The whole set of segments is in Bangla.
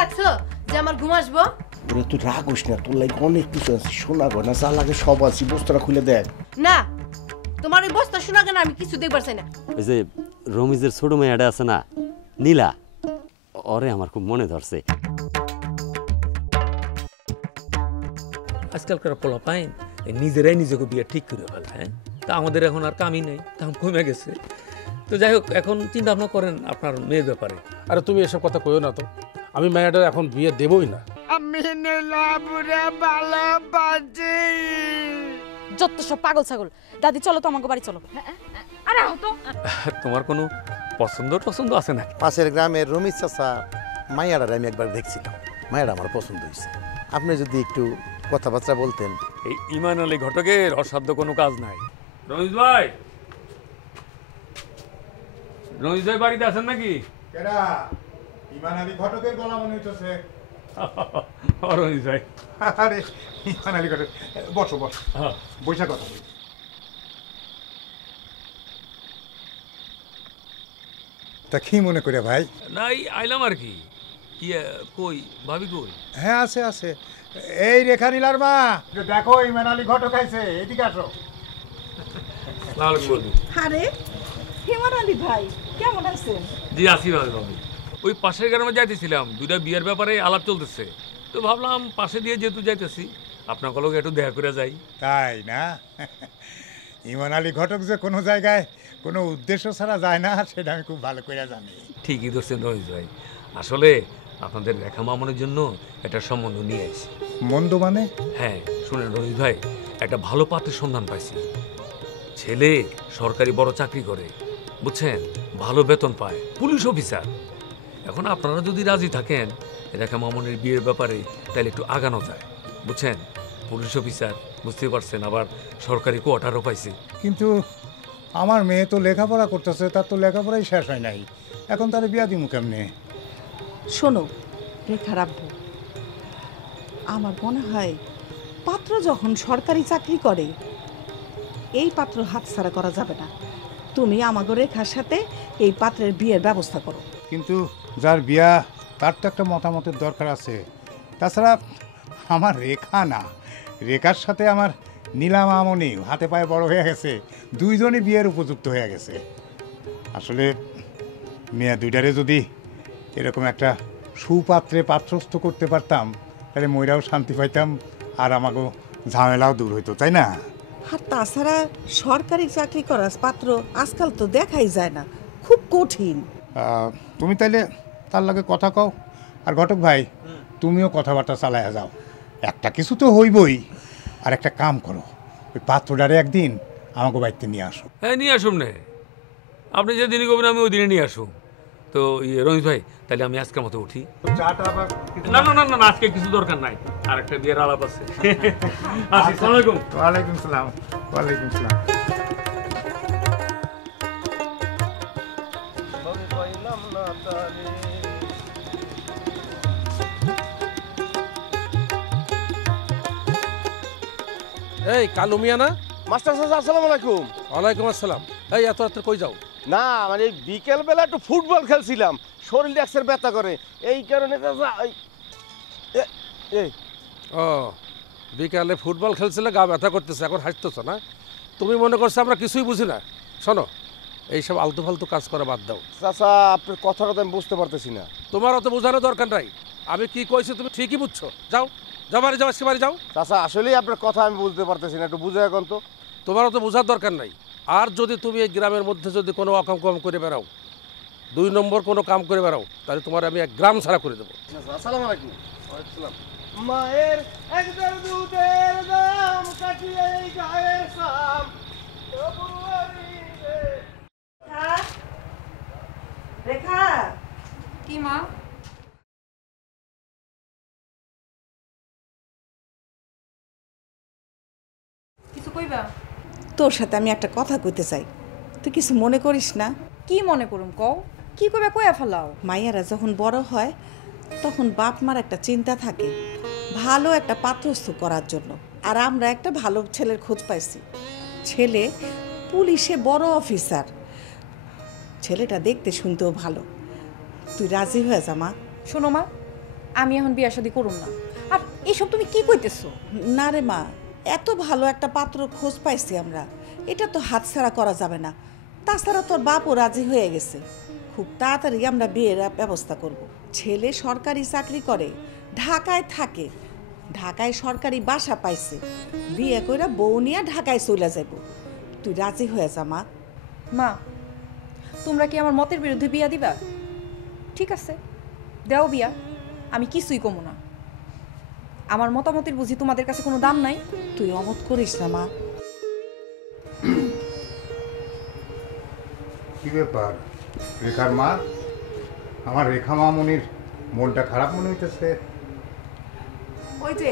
রাখছো যে আমার ঘুম আসবো? ওরে তুই রাগিস না, তোর লাগে অনেক কিছু আছে, সোনা গয়না যা লাগে সব আছে, বস্তাটা খুলে দেখ। না, তোমার ওই বস্তা শোনা কেন, আমি কিছু দেখবার চাই না। ওই যে রমিজের ছোট মেয়েটা আছে না, নীলা, ওরে আমার খুব মনে ধরছে। আজকালকার পোলা পাইন নিজেরাই নিজেকে বিয়ে ঠিক করে ফেলে। হ্যাঁ, তা আমাদের এখন আর কামই নেই, কাম কমে গেছে। তো যাই হোক, এখন চিন্তা ভাবনা করেন আপনার মেয়ের ব্যাপারে। আরে তুমি এসব কথা কইও না তো, আমি মেয়েটার এখন বিয়ে দেবই না। আমি নীলাপুরে ভালোবাসি। যত সব পাগল ছাগল। দাদি চলো তো আমাকে বাড়ি চলো। আরে তো তোমার কোনো পছন্দ টছন্দ আছে না? পাশের গ্রামের রমিজ চাচা মায়াডার আমি একবার দেখছিলাম, মায়াডা আমার পছন্দ হয়েছে। আপনি যদি একটু কথাবার্তা বলতেন। এই ইমান আলী ঘটকের অসাধ্য কোনো কাজ নাই। রমিজ ভাই, রমিজ ভাই বাড়িতে আছেন নাকি? কেডা? ইমান আলী ঘটকের গলা মনে হইতেছে। রমিজ ভাই, আরে ইমান আলী ঘটক, বসো বসো, বৈশা কথা বলি। তা কি মনে করে ভাই? নাই আইলাম আর কি। কই ভাবি কই? হ্যাঁ আছে আছে, এই রেখা নীলার মা, দেখো ইমান আলী ঘটক আইছে, এদিকে আসো। আরে হিমান আলী ভাই কেমন আছেন? জি আসি ভাবি। ওই পাশের গ্রামে যাইতেছিলাম, দুইটা বিয়ের ব্যাপারে আলাপ চলতেছে, তো ভাবলাম পাশে দিয়ে যেহেতু যাইতেছি আপনার লগে একটু দেখা করে যাই। তাই না? ইমান আলী ঘটক যে কোনো জায়গায় কোনো উদ্দেশ্য ছাড়া যায় না, সেটা আমি খুব ভালো করে জানি। ঠিকই ধরছেন রমেশ ভাই, আসলে আপনাদের রেখা মামনের জন্য একটা সম্বন্ধ নিয়ে আসি। মন্দ মানে? হ্যাঁ শুনেন রমেশ ভাই, একটা ভালো পাত্রের সন্ধান পাইছি। ছেলে সরকারি বড় চাকরি করে, বুঝছেন, ভালো বেতন পায়, পুলিশ অফিসার। এখন আপনারা যদি রাজি থাকেন রেখা মামনের বিয়ের ব্যাপারে, তাহলে একটু আগানো যায়, বুঝছেন। পুলিশ অফিসার, বুঝতে পারছেন, আবার সরকারি কোয়ার্টারও পাইছে। কিন্তু আমার মেয়ে তো লেখাপড়া করতেছে, তার তো লেখাপড়াই শেষ হয় নাই, এখন তার বিয়া দিমু কেমনে? শোনো রেখার আব্বু, আমার মনে হয় পাত্র যখন সরকারি চাকরি করে, এই পাত্র হাতছাড়া করা যাবে না। তুমি আমাকে রেখার সাথে এই পাত্রের বিয়ের ব্যবস্থা করো। কিন্তু যার বিয়া তার তো একটা মতামতের দরকার আছে। তাছাড়া আমার রেখা না, রেখার সাথে আমার নীলা মামনি হাতে পায়ে বড় হয়ে গেছে, দুইজনই বিয়ের উপযুক্ত হয়ে গেছে। আসলে মেয়ে দুইটারে যদি এরকম একটা সুপাত্রে পাত্রস্থ করতে পারতাম, তাহলে ময়রাও শান্তি পাইতাম, আর আমাকেও ঝামেলাও দূর হইতো, তাই না? আর তাছাড়া সরকারি চাকরি করার পাত্র আজকাল তো দেখাই যায় না, খুব কঠিন। তুমি তাইলে তার লাগে কথা কও, আর ঘটক ভাই তুমিও কথাবার্তা চালাইয়া যাও, একটা কিছু তো হইবই। আর একটা কাম করো, ওই পাত্রটারে একদিন আমাকে বাড়িতে নিয়ে আসো। হ্যাঁ নিয়ে আসুন না, আপনি যেদিনই করবেন আমি ওই দিনে নিয়ে আসুন। তো রমেশ ভাই, তাহলে আমি আজকের মতো উঠি। না না না না, আজকে কিছু দরকার নাই, আর একটা বিয়ের আলাপ আছে। আসসালামু আলাইকুম। ওয়ালাইকুম সালাম। ওয়ালাইকুম সালাম। এই কালু মিয়া না? মাস্টার সাহেব আসসালামু আলাইকুম। ওয়ালাইকুম আসসালাম। এই এত রাত্রে কই যাও? না মানে বিকেল বেলা একটু ফুটবল খেলছিলাম, শরীর একসের ব্যথা করে, এই কারণে ও বিকালে ফুটবল খেলছিলে, গা ব্যথা করতেছে, এখন হাসতেছ না? তুমি মনে করছো আমরা কিছুই বুঝি না? শোনো, এইসব আলতু ফালতু কাজ করা বাদ দাও। চাচা আপনার কথাটা তো আমি বুঝতে পারতেছি না। তোমার অত বোঝানোর দরকার নাই, আমি কি কইছি তুমি ঠিকই বুঝছো। যাও যাও বাড়ি যাও, আজকে বাড়ি যাও। চাচা আসলেই আপনার কথা আমি বুঝতে পারতেছি না, একটু বুঝে এখন তো। তোমার অত বোঝার দরকার নাই। আর যদি তুমি এই গ্রামের মধ্যে যদি কোনো অকাম কাম করে বেড়াও, 2 নম্বর কোনো কাম করে বেড়াও, তাহলে তোমার আমি এক গ্রাম ছাড়া করে দেবো। আসসালামু আলাইকুম। মায়ের একদম দুধের দাম কাটিয়ে এই গায়ের সাম। রেখা। কি মা? কিছু কইবা? তোর সাথে আমি একটা কথা কইতে চাই, তুই কিছু মনে করিস না? কি মনে করুম কও, কি কইবা কইয়া ফেলাও। মাইয়ারা যখন বড় হয় তখন বাপ মার একটা চিন্তা থাকে ভালো একটা পাত্রস্থ করার জন্য। আর আমরা একটা ভালো ছেলের খোঁজ পাইছি, ছেলে পুলিশে বড় অফিসার, ছেলেটা দেখতে শুনতেও ভালো। তুই রাজি হয়ে যা মা। শোনো মা, আমি এখন বিয়া শাদী করুম না। আর এইসব তুমি কি কইতেছো? না রে মা, এত ভালো একটা পাত্র খোঁজ পাইছি আমরা, এটা তো হাতছাড়া করা যাবে না। তাছাড়া তোর বাপও রাজি হয়ে গেছে, খুব তাড়াতাড়ি আমরা বিয়ের ব্যবস্থা করব। ছেলে সরকারি চাকরি করে, ঢাকায় থাকে, ঢাকায় সরকারি বাসা পাইছে, বিয়ে কইরা বউ নিয়ে ঢাকায় চলে যাব। তুই রাজি হয়ে যা মা। মা, তোমরা কি আমার মতের বিরুদ্ধে বিয়া দিবা? ঠিক আছে, দেও বিয়া, আমি কিছুই কমো না। আমার মতামতের বুঝি তোমাদের কাছে কোনো দাম নাই? তুই অমত করিস না মা। কি ব্যাপার রেখার মা? আমার রেখা মামনির মনটা খারাপ মনে হইতেছে। ওই যে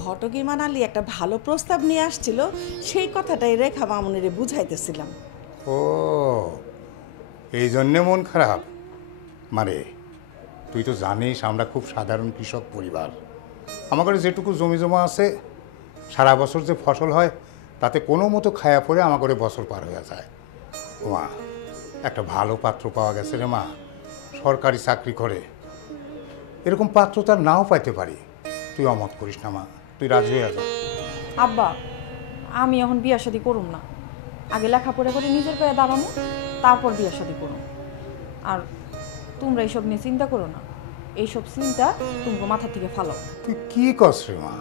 ঘটকি মানালি একটা ভালো প্রস্তাব নিয়ে আসছিল, সেই কথাটাই রেখা মামুনিরে বুঝাইতেছিলাম। ও, এই জন্যে মন খারাপ? মারে, তুই তো জানিস আমরা খুব সাধারণ কৃষক পরিবার। আমার যেটুকু জমি জমা আছে, সারা বছর যে ফসল হয় তাতে কোনো মতো খায়া পড়ে আমার করে বছর পার হয়ে যায়। মা, একটা ভালো পাত্র পাওয়া গেছে রে মা, সরকারি চাকরি করে। এরকম পাত্র তার নাও পাইতে পারি। তুই অমত করিস না মা, তুই রাজি হয়ে যা। আব্বা, আমি এখন বিয়া শাদী করুম না। আগে লেখাপড়া করে নিজের পায়ে দাঁড়ামো, তারপর বিয়া শাদী করুম। আর তোমরা এইসব নিয়ে চিন্তা করো না, এইসব চিন্তা তুমি মাথা থেকে ফালাও। তুই কি করছ রে মা?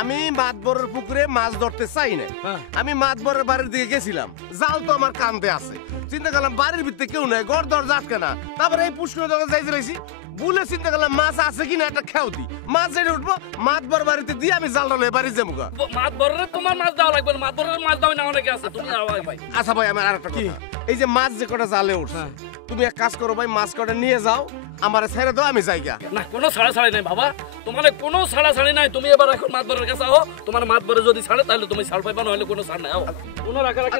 আমি মাতবরের পুকুরে মাছ ধরতে চাই না, আমি মাতবরের বাড়ির দিকে গেছিলাম, জাল তো আমার কান্দে আছে। চিন্তা করলাম বাড়ির ভিতরে কেউ নাই, ঘর দরজা আটকে না। তারপরে এই পুষ্কর যাইতে রয়েছি, বলে চিন্তা করলাম মাছ আছে কিনা একটা খেয়াও দি, মাছ যেটা উঠবো মাতবর বাড়িতে দিয়ে আমি জালটা লয়ে বাড়ি যাবো। মাতবরের তোমার মাছ দেওয়া লাগবে না, মাতবরের মাছ দাও না, অনেকে আছে। তুমি ভাই আচ্ছা ভাই, আমার আরেকটা কথা, এই যে মাছ যে কটা জালে উঠছে, তুমি এক কাজ করো ভাই, মাছ কটা নিয়ে যাও, আমার ছেড়ে দাও, আমি যাই গা। না, কোনো ছাড়াছাড়ি নাই বাবা, তোমার কোনো ছাড়াছাড়ি নাই। তুমি এবার এখন মাতবরের কাছে আও, তোমার মাতবরে যদি ছাড়ে তাহলে তুমি ছাড় পাইবা, নাহলে কোনো ছাড় নাই। কোনো রাখা রাখা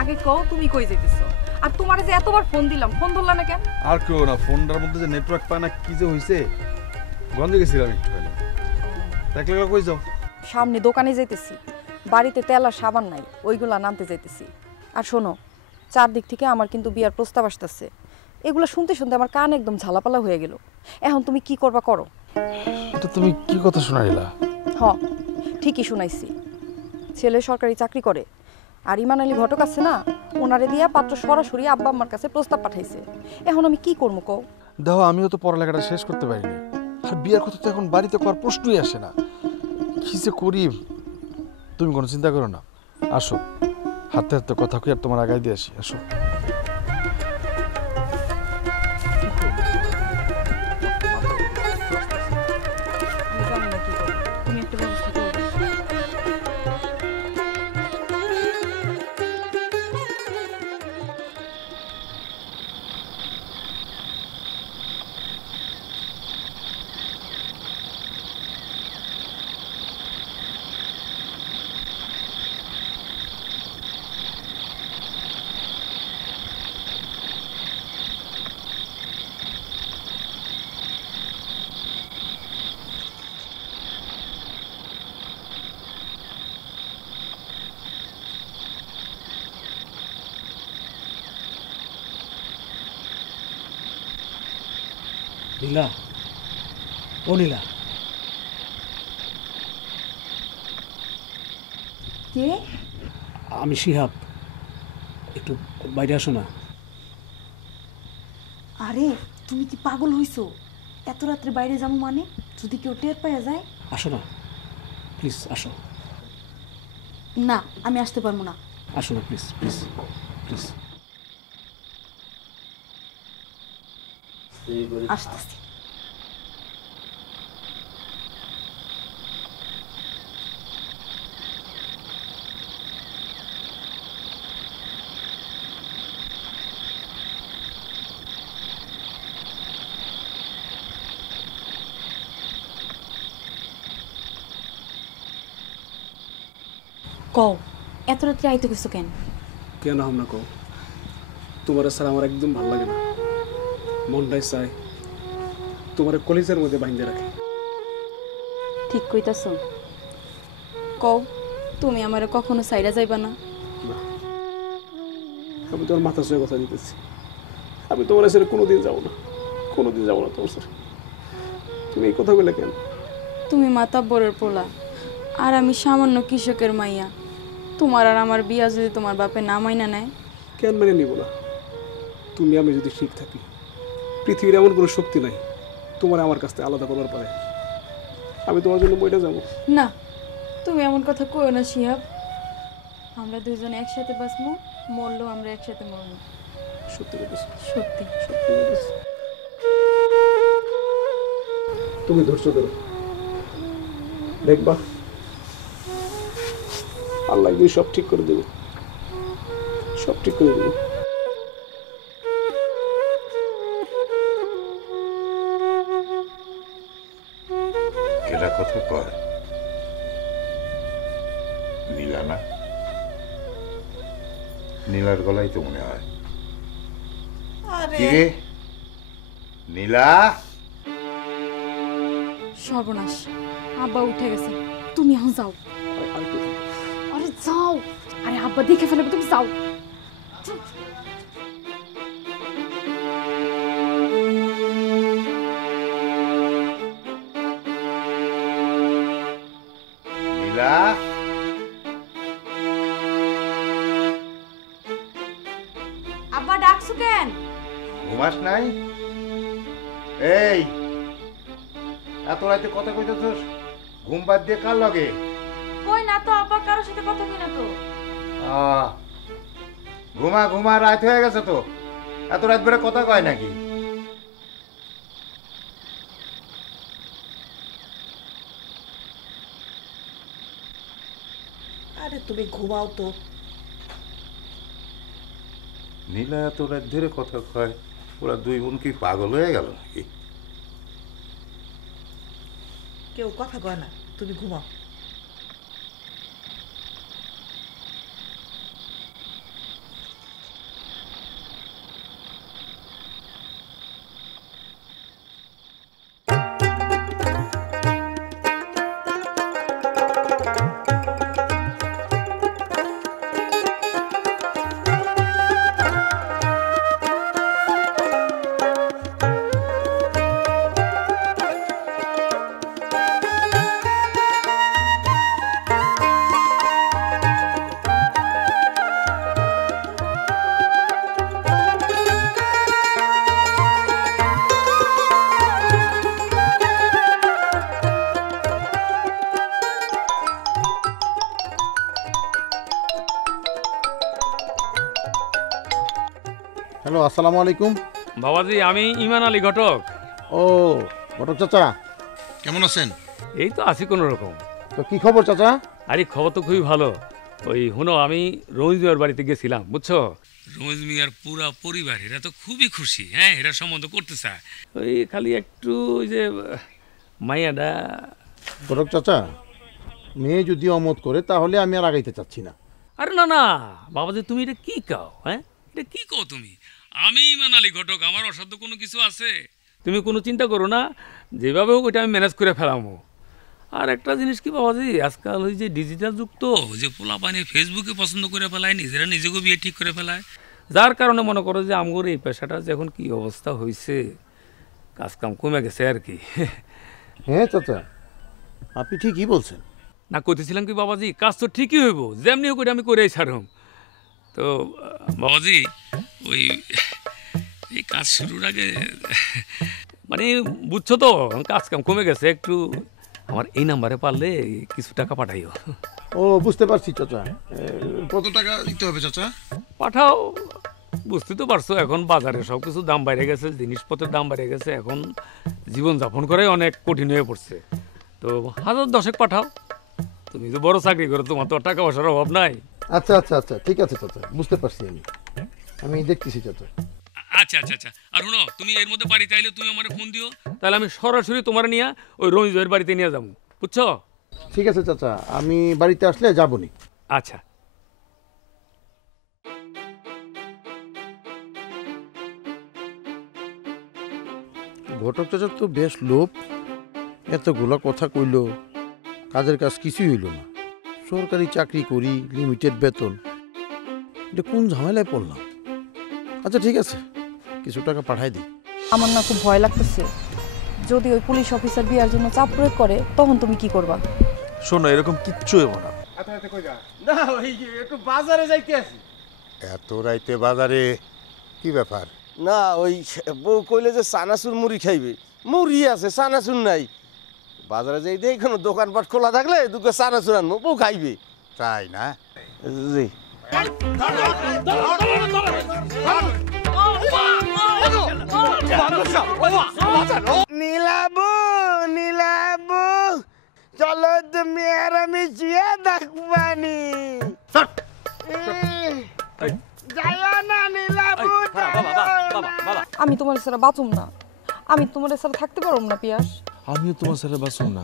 আগে কও তুমি কই যেতেছো? আর তোমার যে এতবার ফোন দিলাম, ফোন ধরলা না কেন? আর কেউ না, ফোনটার মধ্যে যে নেটওয়ার্ক পায় না, কি যে হয়েছে, গঞ্জে গেছিলাম একটু হলে। দেখলে কই যাও? সামনে দোকানে যাইতেছি, বাড়িতে তেল আর সাবান নাই, ওইগুলা নামতে যাইতেছি। আর শোনো, চারদিক থেকে আমার কিন্তু বিয়ার প্রস্তাব আসতেছে। এগুলো শুনতে শুনতে আমার কান একদম ঝালাপালা হয়ে গেল। এখন তুমি কি করবা করো। এটা তুমি কি কথা শোনাইলা? হ, ঠিকই শুনাইছি। ছেলে সরকারি চাকরি করে, আর ইমান আলী ঘটক আছে না, ওনারে দিয়া পাত্র সরাসরি আব্বা আম্মার কাছে প্রস্তাব পাঠাইছে। এখন আমি কি করবো কও? দেখো, আমিও তো পড়ালেখাটা শেষ করতে পারিনি, আর বিয়ার কথা তো এখন বাড়িতে করার প্রশ্নই আসে না। কি যে করি, তুমি কোনো চিন্তা করো না। আসো, হাতে হাতে কথা কই আর তোমার আগাই দিয়ে আসি। আসো। নীলা, ও নীলা, কে? আমি শিহাব, একটু বাইরে আসো না। আরে তুমি কি পাগল হইছো? এত রাত্রে বাইরে যাবো মানে? যদি কেউ টের পাওয়া যায়? আসো না প্লিজ, আসো। না, আমি আসতে পারবো না। আসো না প্লিজ, প্লিজ, প্লিজ। আসতেছি। কও, এত রাত্রে আইতে গেছো কেন? কেন হাম না কও, তোমার স্যার আমার একদম ভালো লাগে না। মনটাই চায় তোমার কলেজের মধ্যে বাইন্ধে রাখে। ঠিক কইতাছো। কও, তুমি আমারে কখনো সাইরা যাইবা না? আমি তোমার মাথা ছুঁয়ে কথা দিতেছি, আমি তোমার সাথে কোনোদিন যাবো না, কোনোদিন যাবো না তোমার সাথে। তুমি এই কথা বলে কেন? তুমি মাতাব্বরের পোলা, আর আমি সামান্য কৃষকের মাইয়া। তোমার আর আমার বিয়া যদি তোমার বাপে না মাইনা নেয়? কেন মেনে নিব না? তুমি আমি যদি ঠিক থাকি, পৃথিবীর এমন কোনো শক্তি নাই তোমার আমার কাছ থেকে আলাদা করার পারে। আমি তোমার জন্য বইটা যাবো না। তুমি এমন কথা কইও না শিহাব। আমরা দুজনে একসাথে বাঁচবো, মরলেও আমরা একসাথে মরবো। সত্যি বলতেছি, সত্যি সত্যি বলতেছি। তুমি ধৈর্য ধরো, দেখবা আল্লাহ একদিন সব ঠিক করে দেবে, সব ঠিক করে দেবে। কেটা কথা কয় নীলা না? নীলার গলাই তো মনে হয়। কিরে নীলা? সর্বনাশ, আব্বা উঠে গেছে। তুমি এখন যাও। আরে যাও, আরে আব্বা দেখে ফেলবে, তুমি যাও। নীলা, আব্বা ডাকছো কেন? ঘুমাস নাই? এই এত রাতে কথা কইতেছস? ঘুম বাদ দিয়ে কার লগে? কই না তো আব্বা, কারোর সাথে কথা কই না তো। ঘুমা ঘুমা, রাত হয়ে গেছে তো। এত রাত বেড়ে কথা কয় নাকি? আরে তুমি ঘুমাও তো। নীলা এত রাত ধরে কথা কয়, ওরা দুই বোন কি পাগল হয়ে গেল নাকি? কেউ কথা কয় না, তুমি ঘুমাও। হ্যালো, আসসালামু আলাইকুম। বাবাজি, আমি ইমান আলী ঘটক। ও ঘটক চাচা, কেমন আছেন? এই তো আছি কোনো রকম। তো কি খবর চাচা? আরে খবর তো খুবই ভালো। ওই হুনো, আমি রমিজ মিয়ার বাড়িতে গেছিলাম, বুঝছো? রমিজ মিয়ার পুরা পরিবার এরা তো খুবই খুশি। হ্যাঁ, এরা সম্বন্ধ করতে চায়। ওই খালি একটু ওই যে মাইয়াডা। ঘটক চাচা, মেয়ে যদি অমত করে তাহলে আমি আর আগাইতে চাচ্ছি না। আরে না না বাবাজি, তুমি এটা কি কাও? হ্যাঁ, এটা কি কও তুমি? আমি ইমান আলী ঘটক, আমার অসাধ্য কোনো কিছু আছে? তুমি কোনো চিন্তা করো না, যেভাবে হোক ওইটা আমি ম্যানেজ করে ফেলামো। আর একটা জিনিস কি বাবাজি, আজকাল ওই যে ডিজিটাল যুগ, তো যে পোলাপানি ফেসবুকে পছন্দ করে ফেলায়, নিজেরা নিজেকেও বিয়ে ঠিক করে ফেলায়, যার কারণে মনে করো যে আমগোর এই পেশাটা যখন কি অবস্থা হয়েছে, কাজ কাম কমে গেছে আর কি। হ্যাঁ চাচা, আপনি ঠিকই বলছেন। না কইতেছিলাম কি বাবাজি, কাজ তো ঠিকই হইব, যেমনি হোক আমি করে ছাড়ুম। তো বাবাজি ওই এই কাজ শুরুর আগে মানে বুঝছো তো কাজ কাম কমে গেছে, একটু আমার এই নাম্বারে পারলে কিছু টাকা পাঠাইও। ও বুঝতে পারছি চাচা। কত টাকা দিতে হবে চাচা? পাঠাও। বুঝতে তো পারছো এখন বাজারে সব কিছু দাম বেড়ে গেছে, জিনিসপত্রের দাম বেড়ে গেছে, এখন জীবনযাপন করাই অনেক কঠিন হয়ে পড়ছে। তো 1010 পাঠাও। তুমি তো বড় চাকরি করো, তোমার তো টাকা পয়সার অভাব নাই। আচ্ছা আচ্ছা আচ্ছা, ঠিক আছে চাচা, বুঝতে পারছি আমি দেখতেছি চাচা। আচ্ছা আচ্ছা আচ্ছা। আর শুনো, তুমি এর মধ্যে বাড়িতে আইলে তুমি আমার ফোন দিও, তাহলে আমি সরাসরি তোমার নিয়ে ওই রমিজ ভাইয়ের বাড়িতে নিয়ে যাবো, বুঝছো? ঠিক আছে চাচা, আমি বাড়িতে আসলে যাবনি। আচ্ছা। ঘটক চাচার তো বেশ লোভ, এতগুলো কথা কইল, কাজের কাজ কিছুই হইল না। সরকারি চাকরি করি, লিমিটেড বেতন, এটা কোন ঝামেলায় পড়লাম। আচ্ছা ঠিক আছে, কিছু টাকা পাঠাই দিই। আমার না খুব ভয় লাগতেছে, যদি ওই পুলিশ অফিসার বিয়ার জন্য চাপ প্রয়োগ করে তখন তুমি কি করবা? শোনো, এরকম কিচ্ছু হইব না। না ওই একটু বাজারে যাইতে আছি। এত রাইতে বাজারে কি ব্যাপার? না ওই বউ কইলে যে চানাচুর মুড়ি খাইবে, মুড়ি আছে চানাচুর নাই। বাজারে যাই দেই কোনো দোকানপাট খোলা থাকলে দুটো চানাচুর আনবো, বউ খাইবে। তাই না? জি নীলাবু, নীলাবু, চলো তুমি আর আমি শুয়ে দেখবানি। যাইও না নীলাবু, আমি তোমার ছাড়া বাঁচুম না, আমি তোমার ছাড়া থাকতে পারব না পিয়াস। আমিও তোমার সাথে বাসুম না।